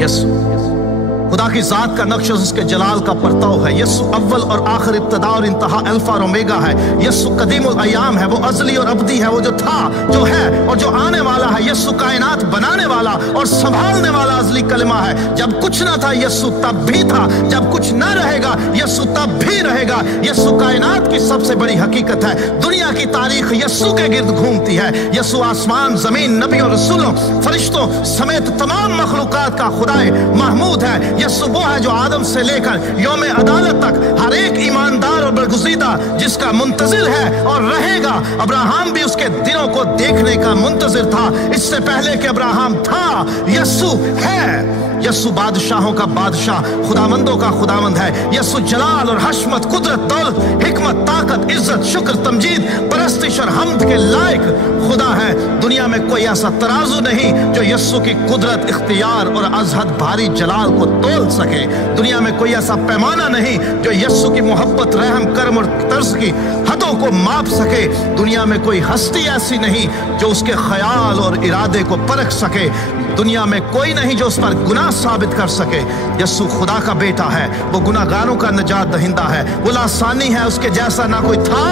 यीशु खुदा की जात का नक्श उसके जलाल का परताव है। यीशु अव्वल और आखिर, इब्तदा और इंतहा, अल्फा और ओमेगा है। यीशु कदीमुल अयाम है, वो अजली और अब्दी है, वो जो था, जो है और जो आने वाला है। यीशु कायनात बनाने वाला और संभालने वाला अजली कलमा है। जब कुछ ना था यीशु तब भी था, जब कुछ ना रहेगा यीशु तब भी रहेगा। यीशु कायनात की सबसे बड़ी हकीकत है। दुनिया की तारीख यीशु के गिर्द घूमती है। यीशु आसमान, जमीन, नबी और रसूलों, फरिश्तों समेत तमाम मखलूकात का खुदाए महमूद है। यीशु वो है जो आदम से लेकर यौम अदालत तक हर एक ईमानदार और बरगुज़ीदा जिसका मुंतजिर है और रहेगा। अब्राहम भी उसके दिनों को देखने का मुंतजिर था, इससे पहले कि अब्राहम था। यीशु है। यीशु बादशाहों का बादशाह, खुदावंदों का खुदावंद है। यीशु जलाल और हशमत, कुदरत, दौलत, हिकमत, ताकत, इज्जत, शुक्र, तमजीद, परस्तिश और हमद के लायक खुदा है। दुनिया में कोई ऐसा तराजू नहीं जो यीशु की कुदरत, इख्तियार और अजहद भारी जलाल को तोल सके। दुनिया में कोई ऐसा पैमाना नहीं जो यीशु की मोहब्बत, रहम, करम और तर्ज की हदों को माप सके। दुनिया में कोई हस्ती ऐसी नहीं जो उसके ख्याल और इरादे को परख सके। दुनिया में कोई नहीं जो उस पर गुनाह साबित कर सके। यीशु खुदा का बेटा है, वो गुनाहगारों का निजात दहिंदा है, वो लासानी है, उसके जैसा ना कोई था,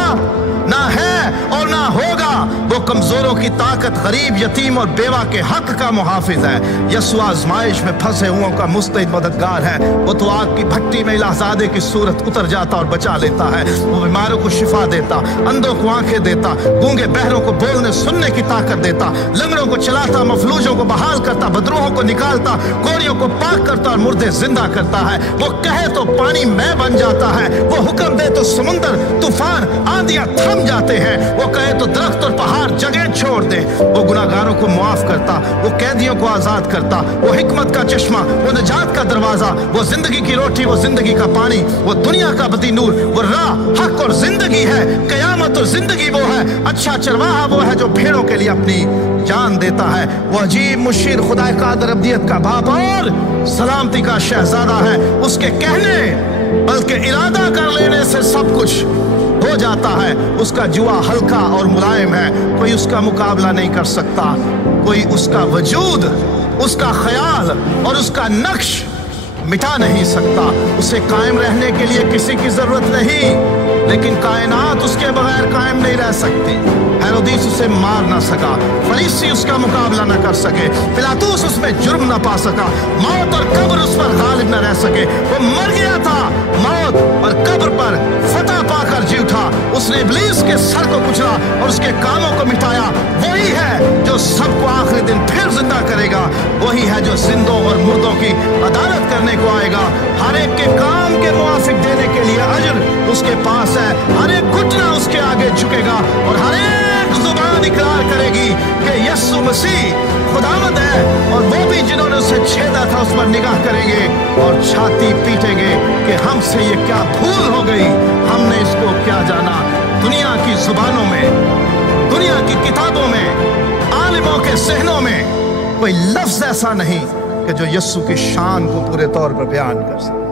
ना है और ना होगा। वो कमजोरों की ताकत, गरीब, यतीम और बेवा के हक का मुहाफिज है। यीशु आजमाइश में फंसे हुओं का मुस्तैद मददगार है। वो तो आग की भट्टी में इलाहज़ादे की सूरत उतर जाता और बचा लेता है। वो बीमारों को शिफा देता, अंधों को आंखें देता, गूंगे बहरों को बोलने सुनने की ताकत देता, लंगड़ों को चलाता, मफलूजों को बहाल करता, बदरूहों को निकालता, कोरियों को पाक करता और मुर्दे जिंदा करता है। वो कहे तो पानी में बन जाता है, वो हुक्म दे तो समुंदर, तूफान, आंधियां थम जाते हैं। वो कहे तो दरख्त और पहाड़ जगह छोड़ दे। वो गुनाहगारों को माफ करता, वो कैदियों को आजाद करता, वो हिकमत का चश्मा, वो निजात का दरवाजा, वो जिंदगी की रोटी, वो जिंदगी का पानी, वो दुनिया का बदी नूर, वो राह, हक और जिंदगी है। कयामत और जिंदगी वो है। अच्छा चरवाहा वो है जो भेड़ों के लिए अपनी जान देता है। वो अजीब मुशीर, खुदा कादर, अब्दियत का बाप और सलामती का शहजादा है। उसके कहने बल्कि इरादा कर लेने से सब कुछ हो जाता है। उसका जुआ हल्का और मुलायम है, कोई उसका मुकाबला नहीं कर सकता। कोई उसका वजूद, उसका ख्याल और उसका नक्श मिटा नहीं सकता। उसे कायम रहने के लिए किसी की जरूरत नहीं, लेकिन कायनात उसके बगैर कायम नहीं रह सकती। हेरोदीस उसे मार ना सका, फरीसी उसका मुकाबला न कर सके, पिलातूस उसमें जुर्म न पा सका, मौत और कब्र उस पर गालिब न रह सके। वो मर गया था, मौत और कब्र पर फतह पाकर जी उठा। उसने इब्लीस के सर को कुचला और उसके कामों को मिटाया। वही है जो सबको आखिरी दिन फिर जिंदा करेगा। वही है जो जिंदों और मुर्दों की अदालत करने को आएगा। हर एक के काम के मुआफिक देने के लिए अजर उसके पास है। हर एक घुटना उसके आगे झुकेगा और हर एक जुबान इकरार करेगी कि यीशु मसीह खुदावंद है। और वो भी जिन्होंने उसे छेदा था उस पर निगाह करेंगे और छाती पीटेंगे कि हमसे ये क्या भूल हो गई, हमने इसको क्या जाना। दुनिया की जुबानों में, दुनिया की किताबों में, आलिमों के ज़हनों में कोई लफ्ज ऐसा नहीं कि जो यीशु की शान को पूरे तौर पर बयान कर सके।